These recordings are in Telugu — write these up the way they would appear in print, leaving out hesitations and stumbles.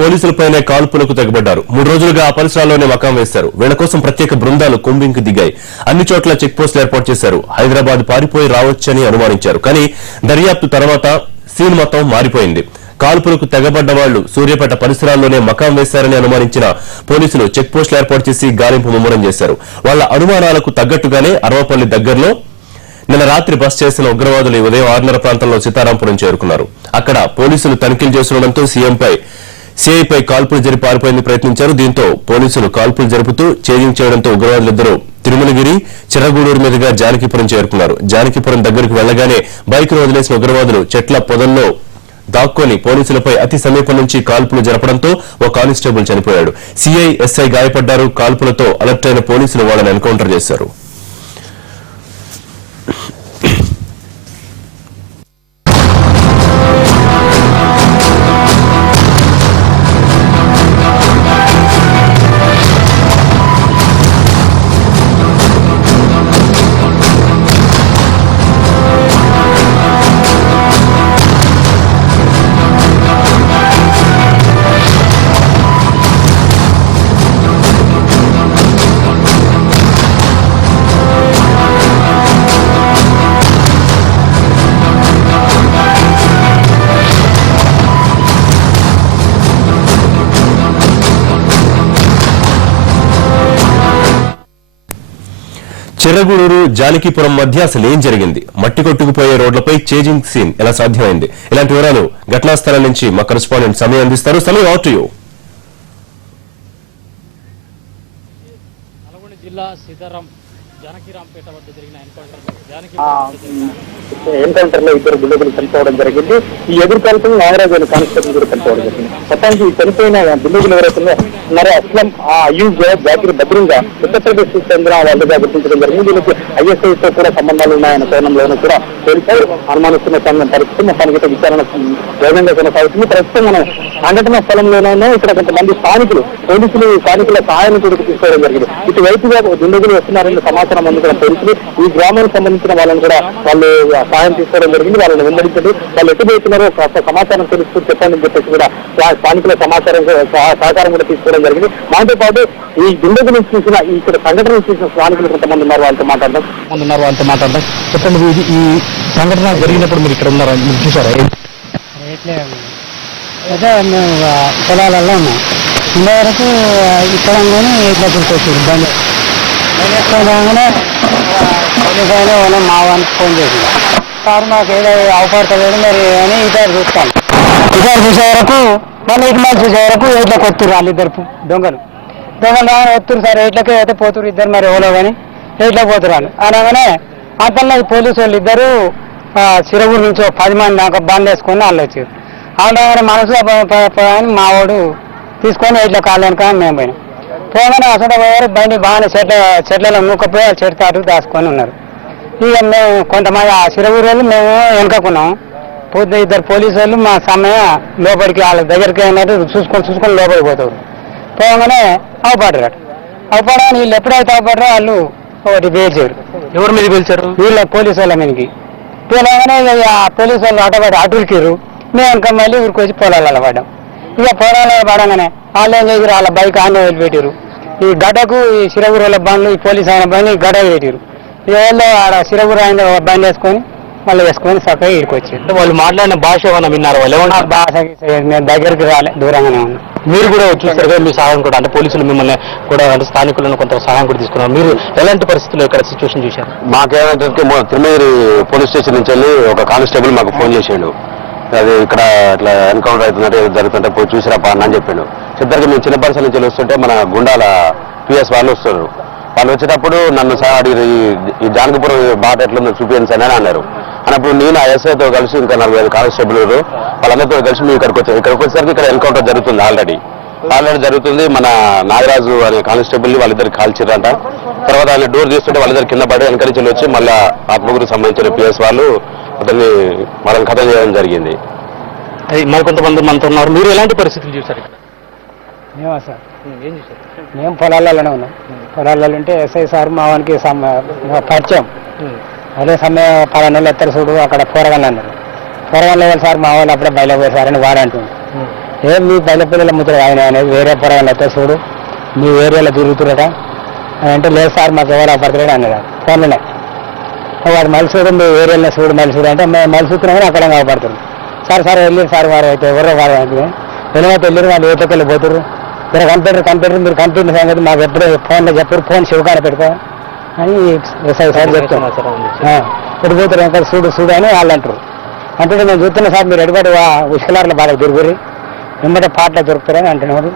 పోలీసులపైనే కాల్పులకు తెగబడ్డారు. 3 రోజులుగా ఆ పరిసరాల్లోనే మకాం వేశారు. వీళ్ల కోసం ప్రత్యేక బృందాలు కుంభింకి దిగాయి. అన్ని చోట్ల చెక్ పోస్టులు ఏర్పాటు చేశారు. హైదరాబాద్ పారిపోయి రావచ్చని అనుమానించారు. కానీ దర్యాప్తు తర్వాత సీన్ మొత్తం మారిపోయింది. కాల్పులకు తెగబడ్డ వాళ్లు సూర్యాపేట పరిసరాల్లోనే మకాం వేశారని అనుమానించిన పోలీసులు చెక్ పోస్టులు ఏర్పాటు చేసి గాలింపు ముమ్మరం చేశారు. వాళ్ల అనుమానాలకు తగ్గట్టుగానే అరవపల్లి దగ్గరలో నిన్న రాత్రి బస్ చేసిన ఉగ్రవాదులు ఉదయం 6:30 ప్రాంతంలో సీతారాంపురం చేరుకున్నారు. అక్కడ పోలీసులు తనిఖీలు చేస్తుండటంతో సీఐపై కాల్పులు జరిపి పారిపోయేందుకు ప్రయత్నించారు. దీంతో పోలీసులు కాల్పులు జరుపుతూ చేజింగ్ చేయడంతో ఉగ్రవాదులిద్దరూ తిరుమలగిరి చిర్రగూడూరు మీదుగా జానకిపురం చేరుకున్నారు. జానకిపురం దగ్గరకు వెళ్లగానే బైక్ను వదిలేసిన ఉగ్రవాదులు చెట్ల పొదల్లో దాక్కొని పోలీసులపై అతి సమీపం నుంచి కాల్పులు జరపడంతో ఓ కానిస్టేబుల్ చనిపోయాడు. సీఐ ఎస్ఐ గాయపడ్డారు. కాల్పులతో అలర్ట్ అయిన పోలీసులు వాళ్ళని ఎన్కౌంటర్ చేశారు. చిర్రగూడూరు జానకిపురం మధ్య అసలు ఏం జరిగింది? మట్టి కొట్టుకుపోయే రోడ్లపై చేజింగ్ సీన్ ఎలా సాధ్యమైంది? ఇలాంటి వివరాలు ఘటనా స్థలం నుంచి మా కరెస్పాండెంట్ సమయం అందిస్తారు. సమయం అవుట్ టు యు. నల్గొండ జిల్లా సీతారాం జానకిరాంపేట వద్ద జరిగిన ఎన్కౌంటర్ లో 2 దుండగులు చనిపోవడం జరిగింది. ఈ ఎదురు కాల్పులు నాగరాజు అనే కానిస్టేబుల్ కూడా చనిపోవడం జరిగింది. మొత్తానికి ఈ చనిపోయిన దుండగులు ఎవరైతే ఉన్నారో అస్లం అయూబ్ జాకిర్ భద్రంగా ఉత్తరప్రదేశ్ చెందిన వాళ్ళుగా గుర్తించడం జరిగింది. దీనికి ఐఎస్ఐతో కూడా సంబంధాలు ఉన్నాయన్న కోణంలోనూ కూడా పోలీసులు అనుమానిస్తున్న పరిస్థితి మొత్తానికి విచారణ వేగంగా కొనసాగుతుంది. ప్రస్తుతం మనం సంఘటన స్థలంలోనే ఇక్కడ కొంతమంది స్థానికుల సహాయాన్ని కూడా తీసుకోవడం జరిగింది. ఇటువైపుగా దుండగులు వస్తున్నారన్న సమాచారం అందుకున్న పోలీసులు ఈ గ్రామానికి సంబంధించిన వాళ్ళని కూడా వాళ్ళు సహాయం తీసుకోవడం జరిగింది. వాళ్ళని వెంబడించండి, వాళ్ళు ఎటుపోతున్నారో కాస్త సమాచారం తెలుస్తూ చెప్పండి అని చెప్పేసి కూడా స్థానికుల సహకారం కూడా తీసుకోవడం జరిగింది. దాంతో పాటు ఈ దుండగులను చూసిన ఇక్కడ సంఘటనలు చూసిన స్థానికులు కొంతమంది ఉన్నారు, వాళ్ళతో మాట్లాడదాం. చెప్పండి, ఈ సంఘటన జరిగినప్పుడు మీరు ఇక్కడ ఉన్నారా, మీరు చూసారా? అయితే మేము పొలాలలో ఉన్నాం. ఇంత వరకు ఇక్కడ ఇట్లా గుర్తొచ్చింది బండి రాగానే పోలీసు అయినా వాళ్ళ మా వానికి ఫోన్ చేసింది. సార్ మాకు ఏదో అవపడతలేదు మరి అని ఇతరు చూస్తాను. ఇతరు చూసే వరకు మళ్ళీ చూసే వరకు ఎట్లకి వస్తురు వాళ్ళిద్దరు దొంగలు వస్తురు. సార్ ఎట్లకే అయితే పోతురు ఇద్దరు, మరి ఎవరో కానీ ఎట్లా పోతురు అని అనగానే అంతలో పోలీసు వాళ్ళు ఇద్దరు చిరగూరు నుంచి 10 మంది దాకా బంద్ వేసుకొని వాళ్ళు వచ్చారు. వాళ్ళ మనసులో అని మా వాడు తీసుకొని ఇట్లా కాలేనుక మేము పోయినాం. పోగానే అసలు పోయారు. బండి బాగానే చెట్లలో నూకపోయి చెట్టు అటు దాచుకొని ఉన్నారు. ఇక మేము కొంతమంది ఆ చిరగూరు వాళ్ళు మేము వెనుకకున్నాం. ఇద్దరు పోలీసు వాళ్ళు మా సమయం లోపలికి వాళ్ళ దగ్గరికి అయినట్టు చూసుకొని లోపలికి పోతారు. పోగానే అవపడ్డారు. అవపడని వీళ్ళు ఎప్పుడైతే అవపడ్డారో వాళ్ళు ఒకటి పేల్చారు. ఎవరి మీద పిలిచారు? వీళ్ళ పోలీసు వాళ్ళ మీదకి పోలేగానే పోలీసు వాళ్ళు అటుకిర్రు. మేము వెనక మళ్ళీ ఊరికి వచ్చి పొలాలలో పడ్డాం. ఇక పొలాలలో పడగానే వాళ్ళు ఏం చేసారు, వాళ్ళ బైక్ ఆనే వదిలిపెట్టారు. ఈ గడ్డకు ఈ చిరగూరు వాళ్ళ బండ్లు ఈ పోలీసు ఆయన బండ్లు ఈ గడ్డ పెట్టారు. వీళ్ళు ఆడ చిరగూరు ఆయన బండి వేసుకొని మళ్ళీ వేసుకొని చక్కగా ఇక్కడికి వచ్చారు. వాళ్ళు మాట్లాడిన భాష ఏమన్నా విన్నారు? వాళ్ళు ఏమన్నా భాషకి మేము దగ్గరికి రాలే, దూరంగానే ఉన్నాం. మీరు కూడా చూస్తారు కదా, మీ సహాయం కూడా అంటే పోలీసులు మిమ్మల్ని కూడా అంటే స్థానికులను కొంత సహాయం కూడా తీసుకున్నారు. మీరు ఎలాంటి పరిస్థితుల్లో ఇక్కడ సిచ్యువేషన్ చూశారు? మాకేమంటే తిరుమలగిరి పోలీస్ స్టేషన్ నుంచి వెళ్ళి ఒక కానిస్టేబుల్ మాకు ఫోన్ చేసాడు. అది ఇక్కడ ఇట్లా ఎన్కౌంటర్ అవుతున్నట్టు జరుగుతుంటే పోయి చూసిరాపా అని చెప్పాడు. చిద్దరికి మేము చిన్నపరిసల నుంచి వస్తుంటే మన గుండాల పిఎస్ వాళ్ళు వస్తారు. వాళ్ళు వచ్చేటప్పుడు నన్ను సార్ అడిగి ఈ జానకిపురం బాట ఎట్లుందో చూపించండి అని అన్నారు. అన్నప్పుడు నేను ఆ ఎస్ఐతో కలిసి ఇంకా 4-5 కానిస్టేబుల్ వాళ్ళందరితో కలిసి మేము ఇక్కడికి వచ్చేసరికి ఇక్కడ ఎన్కౌంటర్ జరుగుతుంది. ఆల్రెడీ జరుగుతుంది. మన నాగరాజు అనే కానిస్టేబుల్ని వాళ్ళిద్దరికి కాల్చిరంట. తర్వాత ఆయన డోర్ తీస్తుంటే వాళ్ళిద్దరు కింద పడి వెనక నుంచి వచ్చి మళ్ళీ ఆత్మగురికి సంబంధించిన పిఎస్ వాళ్ళు అతన్ని వాళ్ళని కథ చేయడం జరిగింది. మరికొంతమంది మనతో ఉన్నారు. మీరు ఎలాంటి పరిస్థితులు చూసారు ఇక్కడ? మేమా సార్, మేము పొలాలలోనే ఉన్నాం. పొలాలలో ఉంటే ఎస్ఐ సార్ మా వానికి పరిచయం. అదే సమయం 10 నెలలు ఎత్తరు చూడు అక్కడ పోరగాళ్ళు అన్నారు. పోరగాళ్ళు సార్ మా వాళ్ళు అప్పుడే బయలుపోయారు సార్ అని వాడు అంటుంది. ఏం మీ పల్లె పిల్లల ముద్ర ఆయన అనేది వేరే పొరగాళ్ళు అయితే చూడు మీ ఏరియాలో తిరుగుతురట అంటే లేదు సార్ మాకు ఎవరు పడతాడు అన్నాడు ఫోన్లోనే వాడు మలిసూడు మీ ఏరియాలో చూడు మలిసూడు అంటే మేము మలిసూతున్నాం కానీ అక్కడ కాపాడుతున్నాం సార్ వెళ్ళారు సార్ వారు అయితే ఎవరో వారు వెళ్ళినట్టు వెళ్ళారు వాళ్ళు ఏటకి వెళ్ళిపోతారు మీరు కంప్యూటర్ మీరు కంప్యూటర్ సంగతి మాకు ఎప్పుడు ఫోన్లో చెప్పారు ఫోన్ శివకాడ పెట్టుకో అని ఎస్ఐ సార్ చెప్తాం ఎటు పోతారు ఇంకా చూడు అని వాళ్ళు అంటారు అంటే నేను చూస్తున్నా సార్ మీరు ఎటుబడి ఉష్కలార్లో బాగా తిరుగురి వెంబడే పాటలు దొరుకుతారని అంటున్నారు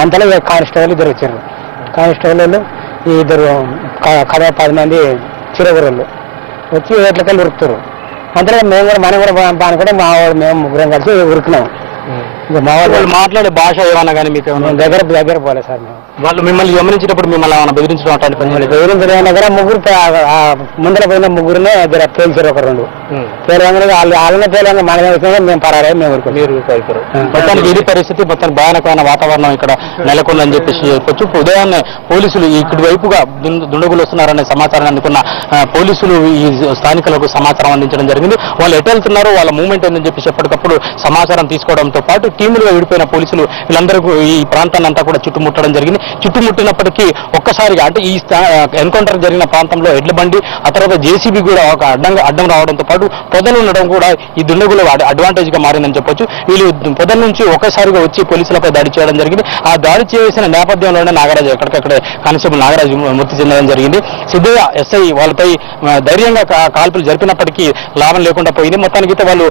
అంతలో కానిస్టేబుల్ ఇద్దరు వచ్చారు కానిస్టేబుల్ ఈ ఇద్దరు కడవ 10 మంది చిరగురళ్ళు వచ్చి ఎట్లకెళ్ళి ఉరుకుతారు అంతలో మేము కూడా మనం కూడా అనుకుంటే మా వాడు మేము ముగ్గురం కలిసి ఉరుకున్నాం ఇక మా వాళ్ళు మాట్లాడే భాష ఏమన్నా కానీ మీకు ఏమన్నా దగ్గర పోలేదు సార్ మేము వాళ్ళు మిమ్మల్ని గమనించినప్పుడు మిమ్మల్ని ఏమన్నా బెదిరించడం అట్లాంటి పని బెదిరించడం దగ్గర ముగ్గురు ముందర పోయిన ముగ్గురునే దగ్గర పేల్చారు ఒక 2 పేలవంగా వాళ్ళనే పేలవంగా మనమే వచ్చినా మేము పరారే మేము ఊరుకున్నాం మొత్తానికి ఇది పరిస్థితి మొత్తం భయానకమైన వాతావరణం ఇక్కడ నెలకొందని చెప్పేసి చెప్పొచ్చు ఉదయాన్నే పోలీసులు ఇక్కడి వైపుగా దుండగులు వస్తున్నారనే సమాచారాన్ని అందుకున్న పోలీసులు ఈ స్థానికులకు సమాచారం అందించడం జరిగింది వాళ్ళు ఎటు వెళ్తున్నారు వాళ్ళ మూవ్మెంట్ ఏందని చెప్పేసి ఎప్పటికప్పుడు సమాచారం తీసుకోవడంతో పాటు టీములుగా విడిపోయిన పోలీసులు వీళ్ళందరూ ఈ ప్రాంతాన్ని అంతా కూడా చుట్టుముట్టడం జరిగింది చుట్టుముట్టినప్పటికీ ఒక్కసారిగా అంటే ఈ ఎన్కౌంటర్ జరిగిన ప్రాంతంలో ఎడ్ల బండి ఆ తర్వాత జేసీబీ కూడా ఒక అడ్డం రావడంతో పాటు పొదలు ఉండడం కూడా ఈ దుండగులు అడ్వాంటేజ్ గా మారిందని చెప్పొచ్చు వీళ్ళు పొదల నుంచి ఒక్కసారిగా వచ్చి పోలీసులపై దాడి చేయడం జరిగింది ఆ దాడి చేసిన నేపథ్యంలోనే నాగరాజు ఎక్కడికక్కడే కానిస్టేబుల్ నాగరాజు మృతి చెందడం జరిగింది సిద్ధయ్య ఎస్ఐ వాళ్ళపై ధైర్యంగా కాల్పులు జరిపినప్పటికీ లాభం లేకుండా పోయింది మొత్తానికి వాళ్ళు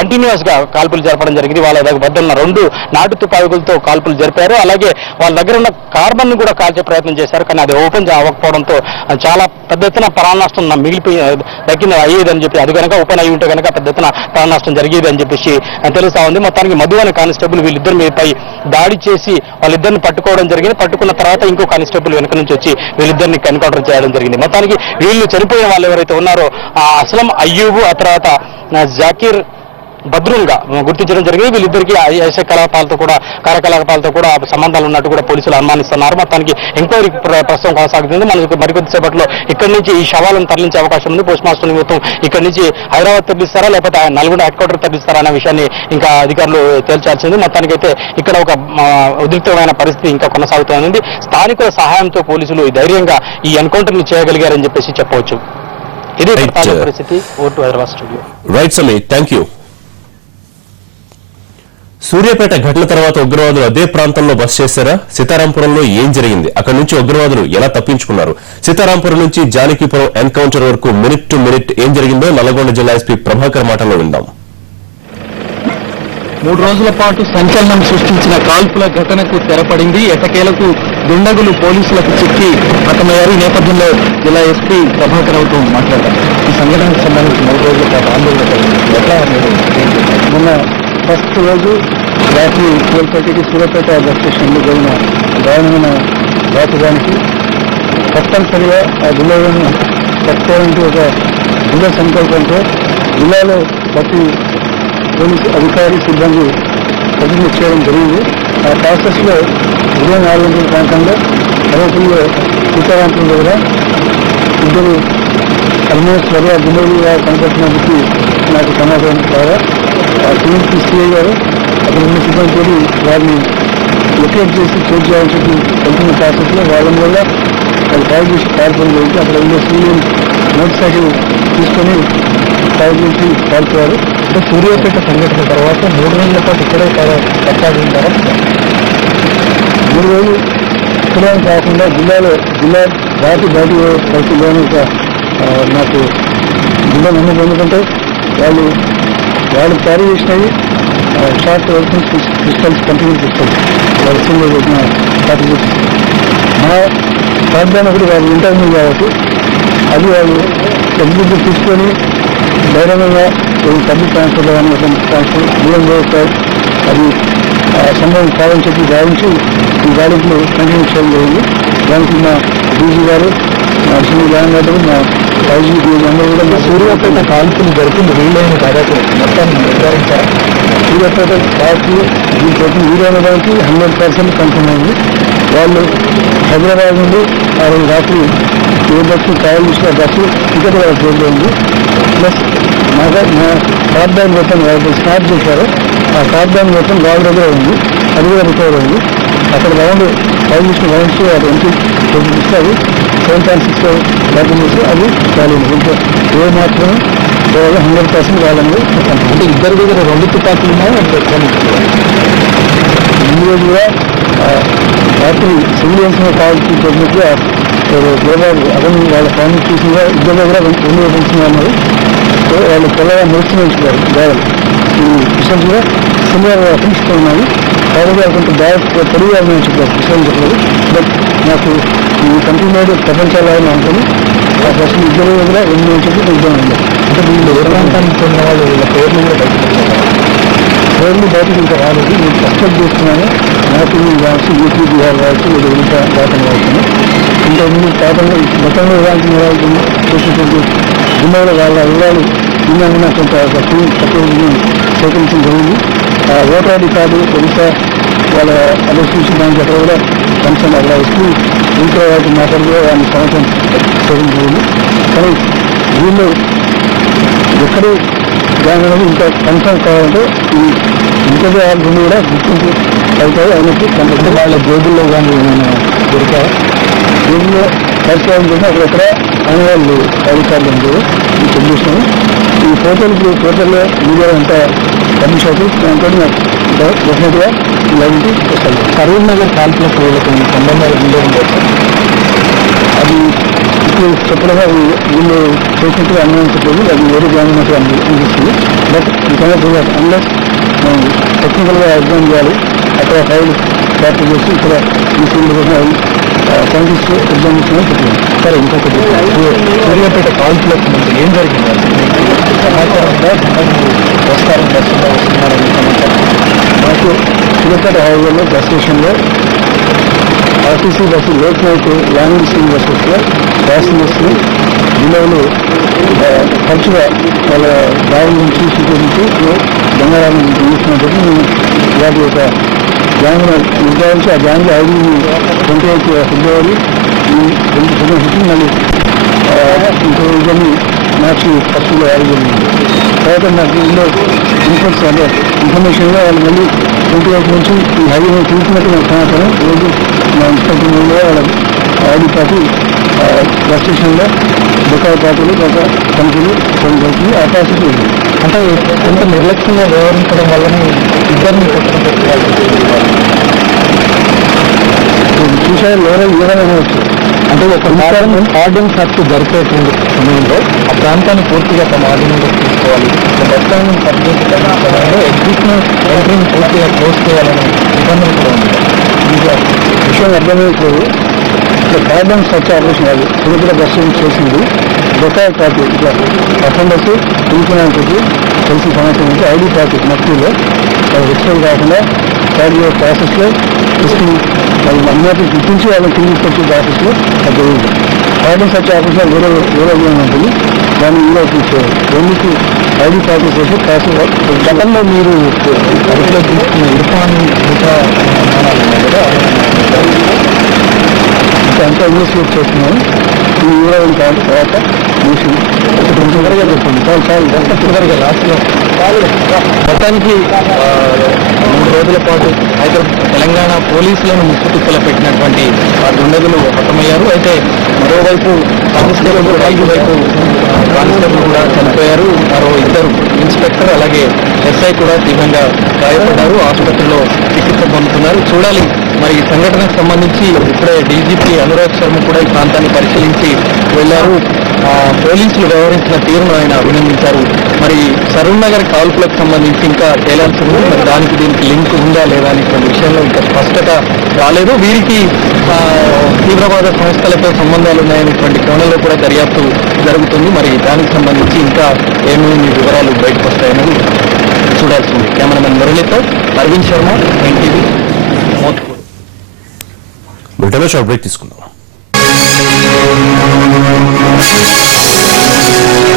కంటిన్యూస్ గా కాల్పులు జరపడం జరిగింది వాళ్ళ వద్ద ఉన్న 2 నాటు తుపాకులతో కాల్పులు జరిపారు అలాగే వాళ్ళ దగ్గర ఉన్న కార్బన్ ను కూడా కాల్చే ప్రయత్నం చేశారు కానీ అది ఓపెన్ అవ్వకపోవడంతో చాలా పెద్ద ఎత్తున ప్రాణ నష్టం మిగిలిపోయి అయ్యేదని చెప్పి అది కనుక ఓపెన్ అయ్యి ఉంటే కనుక పెద్ద ఎత్తున ప్రాణ నష్టం జరిగేది అని చెప్పేసి తెలుస్తా ఉంది మొత్తానికి మధు అనే కానిస్టేబుల్ వీళ్ళిద్దరి మీదపై దాడి చేసి వాళ్ళిద్దరిని పట్టుకోవడం జరిగింది పట్టుకున్న తర్వాత ఇంకో కానిస్టేబుల్ వెనక నుంచి వచ్చి వీళ్ళిద్దరిని ఎన్కౌంటర్ చేయడం జరిగింది మొత్తానికి వీళ్ళు చనిపోయిన వాళ్ళు ఎవరైతే ఉన్నారో అస్లం అయ్యూబు ఆ తర్వాత జాకీర్ భద్రులుగా గుర్తించడం జరిగింది వీళ్ళిద్దరికీ ఐఎస్ఐ కార్యకలాపాలతో కూడా సంబంధాలు ఉన్నట్టు కూడా పోలీసులు అనుమానిస్తున్నారు మొత్తానికి ఎంక్వైరీ ప్రస్తుతం కొనసాగుతుంది మనకు మరికొద్ది సేపట్లో ఇక్కడి నుంచి ఈ శవాలను తరలించే అవకాశం ఉంది పోస్ట్ మాస్టర్ నిమిత్తం ఇక్కడి నుంచి హైదరాబాద్ తరలిస్తారా లేకపోతే నల్గొండ హెడ్ క్వార్టర్ తరలిస్తారా అనే విషయాన్ని ఇంకా అధికారులు తేల్చాల్సింది మొత్తానికైతే ఇక్కడ ఒక ఉద్రిక్తమైన పరిస్థితి ఇంకా కొనసాగుతోంది స్థానికుల సహాయంతో పోలీసులు ధైర్యంగా ఈ ఎన్కౌంటర్ ని చేయగలిగారని చెప్పేసి చెప్పవచ్చు ఇది పరిస్థితి ఓటు Hyderabad studio right Sami thank you Suryapet ఘటన తర్వాత ఉగ్రవాదులు అదే ప్రాంతంలో బస చేశారా సీతారాంపురంలో ఏం జరిగింది అక్కడి నుంచి ఉగ్రవాదులు ఎలా తప్పించుకున్నారు సీతారాంపురం నుంచి జానకీపురం ఎన్కౌంటర్ వరకు మినిట్ టు మినిట్ ఏం జరిగిందో నల్గొండ జిల్లా ఎస్పీ ప్రభాకర్ మాటల్లో విందాం 3 రోజుల పాటు సంచలనం సృష్టించిన కాల్పుల ఘటనకు తెరపడింది ఎటకేలకు దుండగులు పోలీసులకు చిక్కి హతమయ్యారు ఈ నేపథ్యంలో జిల్లా ఎస్పీ ప్రభాకర్ రావుతో మాట్లాడారు ఈ సంఘటనకు సంబంధించి 3 రోజుల పాటు ఆందోళన మొన్న ఫస్ట్ రోజు రాత్రి 12:30కి సూర్యాపేట బస్ స్టేషన్లో జరిగిన దారుణమైన దాచడానికి తప్పనిసరిగా ఆ జిల్లాలను పట్టుకోవడానికి ఒక జిల్లా సంకల్పంతో జిల్లాలో ప్రతి పోలీసు అధికారి సిబ్బంది ప్రతిజ్ఞ చేయడం జరిగింది ఆ ప్రాసెస్లో ఉదయం 4 గంటల ప్రాంతంలో అరవకుల్లో సీతారాంపురం దగ్గర ఇద్దరు ఆల్మోస్ట్ వరే దుండగులుగా కనపడుతున్నందుకు నాకు సమాచారం ద్వారా ఆ టీఎంపీ సిఐ గారు అక్కడ ఉన్న సిబ్బందితో వారిని లొకేట్ చేసి చోటు చేయాలని చెప్పి వెళ్తున్న ప్రాసెస్లో వాళ్ళని వల్ల వాళ్ళు ట్రాక్ చేసి పారిపోవడం జరిగింది అక్కడ ఉండే సివిలియన్ మోటార్ సైకిల్ తీసుకొని ట్రాక్ చేసి పారిపోయారు అంటే సూర్యాపేట సంఘటన తర్వాత 3 రోజుల పాటు ఇక్కడే కొనసాగించారా 3 రోజులు ఇక్కడే కాకుండా జిల్లా దాటి పరిస్థితిలోని నాకు జిల్లా నమ్మకం ఎందుకంటే వాళ్ళు క్యారీ చేసినవి షార్ట్ పిస్టల్స్ కంటిన్యూ పిస్టల్స్ వాళ్ళ సింగిల్ చేసిన స్ట్రాటజీస్ మా ప్రాంతాన్ని కూడా వాళ్ళు ఇంటర్వ్యూ కాబట్టి అది వాళ్ళు ఎగ్జిక్యూటివ్ తీసుకొని ధైర్యంగా పబ్లిక్ ట్రాన్స్పోర్ట్ కానీ ట్రాన్స్పోర్ట్ దూరం వ్యవస్థ అది సంభవం కాదని చెప్పి భావించి ఈ గాలింపులు కంటిన్యూ చేయడం జరిగింది దానికి మా డీజీ గారు మా అడిషనల్ ల్యాండ్ గారు మా ఐజీ డీజీ అందరూ కూడా మా సూర్యాపేట కాల్పులు జరిపింది వీలైన దాదాపు మొత్తాన్ని నిర్ధారించారు సూర్యాపేట కాల్పులు దీంతో వీలైన దానికి 100% కన్ఫర్మ్ అయింది వాళ్ళు హైదరాబాద్ నుండి ఆ రోజు రాత్రి ఏ బస్సు ట్రావెల్ చేసిన బస్సు టికెట్ వాళ్ళ పేరులో ఉంది ప్లస్ మా ప్రార్థన మొత్తం వాళ్ళు స్టార్ట్ చేశారు ఆ కార్ డ్యామ్ మొత్తం గాలి దగ్గర ఉంది, అది కూడా రికవర్ అయింది. అక్కడ రౌండ్ ఫైవ్ రౌండ్స్ అది ఎంపీ ఇస్తే అది 7.6 డాక్యుమెంట్స్ అది కాలేదు. ఇంకా ఏ మాత్రమే 100% కావాలని అంటే ఇద్దరి దగ్గర 2 తుపాకులు ఉన్నాయి. ఇందులో కూడా రాత్రి సివిలియన్స్ కావాల్సి చెప్పినట్టుగా గోదావరి అతను వాళ్ళ ఫ్యామిలీ చూసిగా ఇద్దరు దగ్గర 2 వెపన్స్ ఉన్నారు. సో వాళ్ళు తెల్లగా మెడిసిన్ ఉంచుతారు గాయాలు. ఈ విషయం కూడా సిమిలర్ అఫెన్స్తో ఉన్నాయి. కాబట్టి కొంత బాగా పొడిగా చెప్పారు విషయం చెప్పలేదు. బట్ నాకు ఈ కంట్రీ మీద ప్రపంచాలు అనుకుని ఆ ప్రశ్న ఇద్దరు దగ్గర 8 చెప్పి నిజం ఉంది. అంటే వీళ్ళు ఏ ప్రాంతానికి చెందిన వాళ్ళు వీళ్ళ పేర్లు కూడా బయటకు ఇంకా రాలేదు. నేను సస్పెక్ట్ చేస్తున్నాను. నాకు కావచ్చు యూపీ బీహార్ కావచ్చు లేదా ఉడికా దాటం కావచ్చు. ఇంతకుముందు పాతంలో గతంలో ఎలాంటి నిరాలు చేసినటువంటి జిల్లాలో వాళ్ళ వివరాలు నిన్న కొంత తక్కువ సేకరించడం జరిగింది. ఓటర్ ఐడి కార్డు ఒడిశా వాళ్ళ అలెక్షన్ దానికి అక్కడ కూడా కన్సర్న్ అక్కడ వస్తూ ఇంట్లో వాటి మాట్లాడుతూ వాళ్ళని సంవత్సరం సేకరించింది. కానీ వీళ్ళు ఎక్కడూ దాని అనేది ఇంకా కన్సర్న్ కావాలంటే ఈ ఇంకొక వాళ్ళు కూడా గుర్తింపు అవుతాయి. అయినట్టు కొంత వాళ్ళ జేబుల్లో కానీ ఏమైనా దొరికాయి. జేబుల్లో పరిచయం చేసి అక్కడెక్కడ ఆయన వాళ్ళు అధికారులు ఉంటారు. ఈ చెల్లిస్తున్నాను ఈ ఫోటోలు టోటల్లో మీడియా అంతా పబ్లిష్ అవుతుంది. దాంతో డెఫినెట్గా ఇలాంటి వస్తాయి. కరీం నగర్ కాల్పులకు వీళ్ళకి సంబంధాలు ఉండే ఉండవచ్చు. అది ఇప్పుడు చెప్పడగా వీళ్ళు చేసినట్టుగా అనుభవించలేదు. అది వేరే గ్రామీణ అనిపిస్తుంది. బట్ ఇంకా అన్లెస్ మనం టెక్నికల్గా ఎగ్జామ్ చేయాలి. అక్కడ ఫైల్ ప్రాక్టీస్ చేసి ఇక్కడ ఈ ఫీల్డ్ కోసం సైంటిస్ట్ ఎగ్జామ్ ఇచ్చిందని చెప్పింది. సరే ఇంకొకటి సూర్యాపేట కాల్పులకు ముందు ఏం జరిగింది సమాచారంగా వస్తారని బస్సులో వస్తున్నారని సమాచారం. మాకు సూర్యాపేట హైవేలో బస్ స్టేషన్లో RTC bus late night long సీన్ బస్సెస్లో ప్యాసింజర్స్ని జిల్లాలో ఖర్చుగా వాళ్ళ దారి నుంచి స్వీకరించి బంగారాన్ని తీసుకున్నప్పటికీ మేము ఇలాంటి ఒక గ్యాంగ్ నిర్ధారించి ఆ గ్యాంగ్ 28 ఫిబ్రవరి ఈ 2017 మళ్ళీ ఇంకో ఇవన్నీ మార్చి ఫస్ట్లో యాడ్ జరిగింది. తర్వాత నాకు ఇందులో ఇన్ఫర్మేషన్గా వాళ్ళు మళ్ళీ 28 నుంచి ఈ హైవే తీసుకున్నట్టు నాకు సమాచారం. రోజు మా ఇన్స్పెక్టర్ మీద వాళ్ళ ఐడి పార్టీ బస్ స్టేషన్లో బుకాయి పార్టీలు ఒక కంపెనీలు కొన్ని ఆ ప్రాసెస్ ఉంది. అంటే కొంత నిర్లక్ష్యంగా వ్యవహరించడం వల్లనే ఇద్దరిని చూసారు ఏదైనా వచ్చు. అంటే ఒక ఆర్డెన్స్ హక్కు జరిపేటువంటి సమయంలో ఆ ప్రాంతాన్ని పూర్తిగా తమ ఆధీనంలో తీసుకోవాలి. బస్టాండ్ సమయంలో ఎగ్జిస్టింగ్ ఎంట్రీని పూర్తిగా క్లోజ్ చేయాలనే నిబంధన కూడా ఉంది. ఇంకా విషయం అర్థమైపోయి ఇట్లా కార్డన్ సర్చ్ ఆపరేషన్ అది తిరుపతి బస్సు చేసింది. బొకాయి పార్టీ ఇట్లా అఫెండర్స్ తీసుకున్నానికి తెలిసి సమాచారం నుంచి ఐడి పార్టీ నక్కువలో వాళ్ళు ఎక్స్పెల్ కాకుండా కార్డు ప్రాసెస్లో తీసుకుని వాళ్ళు అన్నిటి గుర్తించి వాళ్ళని తీసుకొచ్చే ప్రాసెస్లో అది జరిగింది. కార్డన్ సర్చ్ ఆఫీస్లో వేరే ఉంటుంది. దాన్ని ఇందులో తీసుకోవాలి. రెండుకి ఐడి పార్టీ చేసి ప్రాసెస్ గతంలో మీరు అదుపులో తీసుకున్న ఇర్ఫాన్ ఇంకా అంతా ఇన్వెస్టిగేట్ చేస్తున్నాను. ఈ వివరాలను కాదు తర్వాత చూసి కొంచెం త్వరగా చెప్పండి. చాలా చివరిగా లాస్ట్లో మొత్తానికి 3 రోజుల పాటు తెలంగాణ పోలీసులను ముక్కుతుప్పలు పెట్టినటువంటి ఆ దుండగులు హతమయ్యారు. అయితే మరోవైపు కానిస్టేబుల్ వైపు కానిస్టేబుల్ కూడా చనిపోయారు. మరో 2 ఇన్స్పెక్టర్ అలాగే ఎస్ఐ కూడా తీవ్రంగా గాయపడ్డారు. ఆసుపత్రిలో చికిత్స పొందుతున్నారు. చూడాలి మరి ఈ సంఘటనకు సంబంధించి ఇప్పుడే డీజీపీ అనురాగ్ శర్మ కూడా ఈ ప్రాంతాన్ని పరిశీలించి వెళ్లారు. పోలీసులు వ్యవహరించిన తీరును ఆయన అభినందించారు. మరి సరూర్ నగర్ కాల్పులకు సంబంధించి ఇంకా తేలాల్సి ఉంది. మరి దీనికి లింక్ ఉందా లేదా అనేటువంటి విషయంలో ఇంకా స్పష్టత రాలేదు. వీరికి తీవ్రవాద సంస్థలతో సంబంధాలు ఉన్నాయనేటువంటి కోణంలో కూడా దర్యాప్తు జరుగుతుంది. మరి దానికి సంబంధించి ఇంకా ఏమేమి వివరాలు బయటకు వస్తాయన్నది చూడాల్సింది. కెమెరామెన్ మురళితో అరవింద్ శర్మ, ఎన్టీవీ, మోత్పూర్. బ్రిటన్లో షార్ట్ బ్రేక్ తీసుకుందాం.